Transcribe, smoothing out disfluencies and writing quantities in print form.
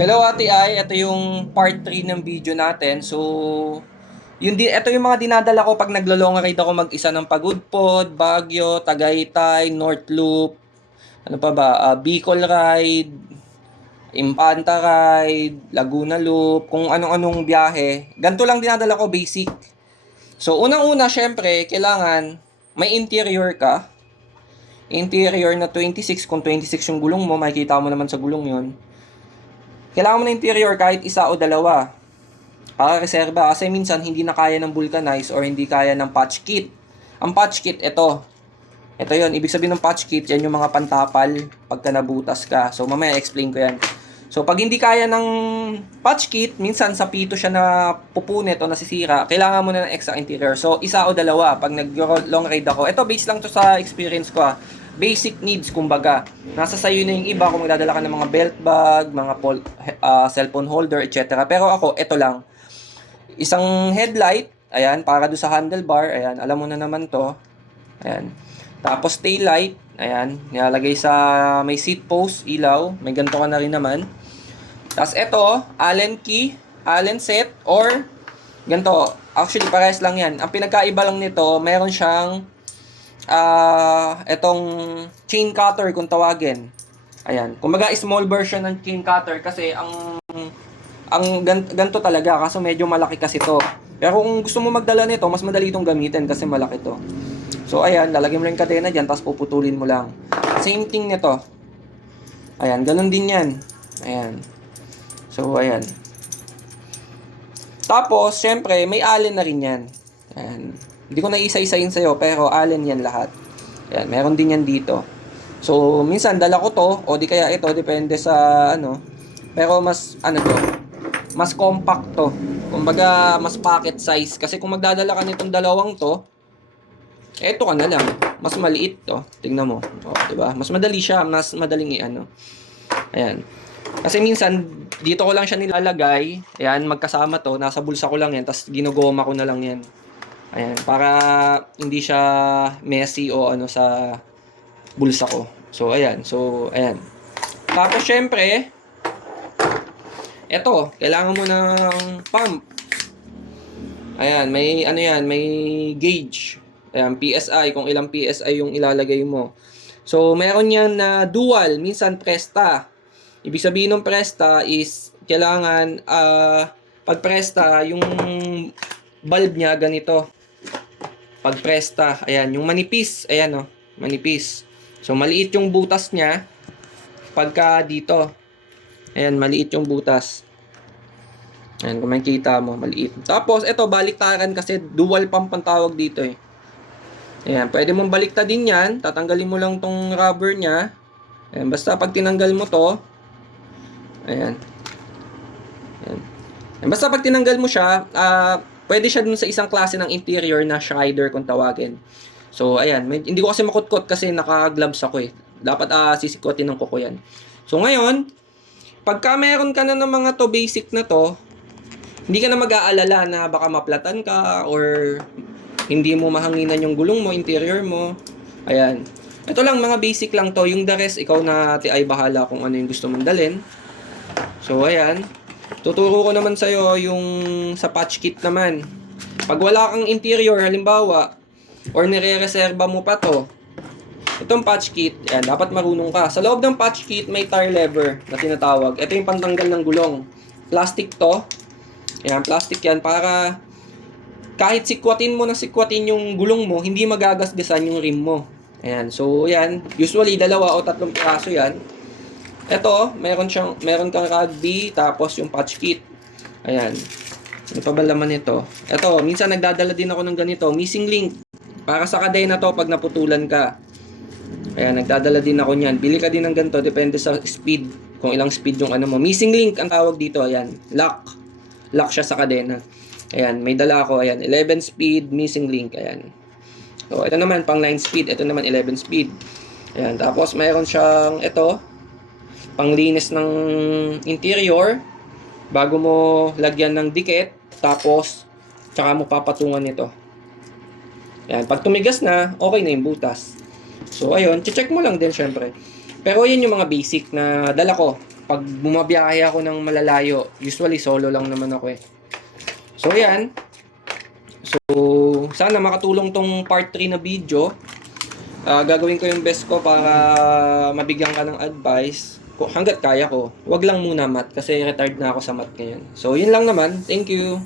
Hello Ate Ai, ito yung part 3 ng video natin. So, ito yung mga dinadala ko pag naglo-long ride ako mag-isa ng Pagudpod, Baguio, Tagaytay, North Loop, ano pa ba, Bicol Ride, Impanta Ride, Laguna Loop, kung anong-anong biyahe. Ganito lang dinadala ko, basic. So, unang-una, syempre, kailangan may interior ka. Interior na 26, kung 26 yung gulong mo, makikita mo naman sa gulong yon. Kailangan mo na interior kahit isa o dalawa para reserba kasi minsan hindi na kaya ng vulcanize or hindi kaya ng patch kit. Ang patch kit, ito. Ito yon, ibig sabihin ng patch kit, yan yung mga pantapal pagka nabutas ka. So mamaya explain ko yan. So pag hindi kaya ng patch kit, minsan sa pito siya na pupunit o nasisira, kailangan mo na ng extra interior. So isa o dalawa pag nag-long ride ako. Ito base lang to sa experience ko. Basic needs kumbaga. Nasa sayo na yung iba kung magdadala ka ng mga belt bag, mga cellphone holder, etc. Pero ako, ito lang. Isang headlight, ayan, para do sa handlebar, ayan, alam mo na naman to. Ayan. Tapos tail light, ayan, nilalagay sa may seat post, ilaw, may ganito ka na rin naman. Tapos ito, Allen key, Allen set, or ganito. Actually, parehas lang yan. Ang pinagkaiba lang nito, meron siyang etong chain cutter kung tawagin. Ayan. Kumbaga small version ng chain cutter kasi ganito talaga kaso medyo malaki kasi to. Pero kung gusto mo magdala nito, mas madali itong gamitin kasi malaki to. So ayan, lalagyan mo lang yung kadena diyan tapos puputulin mo lang. Same thing nito. Ayan, ganun din 'yan. Ayan. So ayan. Tapos, syempre, may allen na rin 'yan. Ayan. Hindi ko na isa-isahin sa'yo, pero allen yan lahat. Ayan, meron din yan dito. So, minsan dala ko to, o di kaya ito, depende sa ano. Pero mas, mas compact to. Kumbaga, mas pocket size. Kasi kung magdadala ka nitong dalawang to, eto ka na lang. Mas maliit to. Tingnan mo. O, diba? Mas madali siya, mas madaling i-ano. Ayan. Kasi minsan, dito ko lang siya nilalagay. Ayan, magkasama to. Nasa bulsa ko lang yan. Tapos ginugoma ko na lang yan. Ayan, para hindi siya messy o ano sa bulsa ko. So, ayan. So, ayan. Tapos, syempre, eto, kailangan mo ng pump. Ayan, may ano yan, may gauge. Ayan, PSI, kung ilang PSI yung ilalagay mo. So, meron yan na dual, minsan Presta. Ibig sabihin ng Presta is, kailangan, pag Presta, yung bulb niya ganito. Pag Presta, ayan, yung manipis, ayan manipis. So, maliit yung butas niya, pagka dito. Ayan, maliit yung butas. Ayan, kung makikita mo, maliit. Tapos, ito, baliktaran kasi dual pump ang tawag dito eh. Ayan, pwede mong baliktadin yan. Tatanggalin mo lang tong rubber niya. Ayan, basta pag tinanggal mo to, ayan. Ayan. Basta pag tinanggal mo siya, pwede siya dun sa isang klase ng interior na Schrader kung tawagin. So, ayan. Hindi ko kasi makutkot kasi naka-gloves ako eh. Dapat sisikotin ng kuko yan. So, ngayon, pagka meron ka na ng mga to basic na to, hindi ka na mag-aalala na baka maplatan ka or hindi mo mahanginan yung gulong mo, interior mo. Ayan. Ito lang, mga basic lang to. Yung the rest, ikaw na ay bahala kung ano yung gusto mong dalhin. So, ayan. Tuturo ko naman sa'yo yung sa patch kit naman. Pag wala kang interior, halimbawa, or nire-reserva mo pa to, itong patch kit, yan, dapat marunong ka. Sa loob ng patch kit, may tire lever na tinatawag. Ito yung pantanggal ng gulong. Plastic to. Yan, plastic yan para kahit sikwatin mo na sikwatin yung gulong mo, hindi magagasgasan yung rim mo. Ayan, so yan. Usually, 2 o 3 piraso yan. Ito, meron kang rugby, tapos yung patch kit. Ayan. Ano pa ba laman ito? Ito, minsan nagdadala din ako ng ganito, missing link. Para sa kadena to pag naputulan ka. Ayan, nagdadala din ako niyan. Bili ka din ng ganito, depende sa speed. Kung ilang speed yung ano mo. Missing link ang tawag dito, ayan. Lock. Lock siya sa kadena. Ayan, may dala ako, ayan. 11 speed, missing link, ayan. So, ito naman, pang 9 speed. Ito naman, 11 speed. Ayan, tapos mayroon siyang ito, panglinis ng interior bago mo lagyan ng dikit, tapos tsaka mo papatungan nito. Yan, pag tumigas na, okay na yung butas. So ayun, check mo lang din syempre. Pero yun yung mga basic na dala ko. pag bumabiyahe ako ng malalayo, usually solo lang naman ako eh. So yan. So sana makatulong tong part 3 na video. Gagawin ko yung best ko para mabigyan ka ng advice hanggat kaya ko. Wag lang muna math kasi retired na ako sa math ngayon. So yun lang naman. Thank you.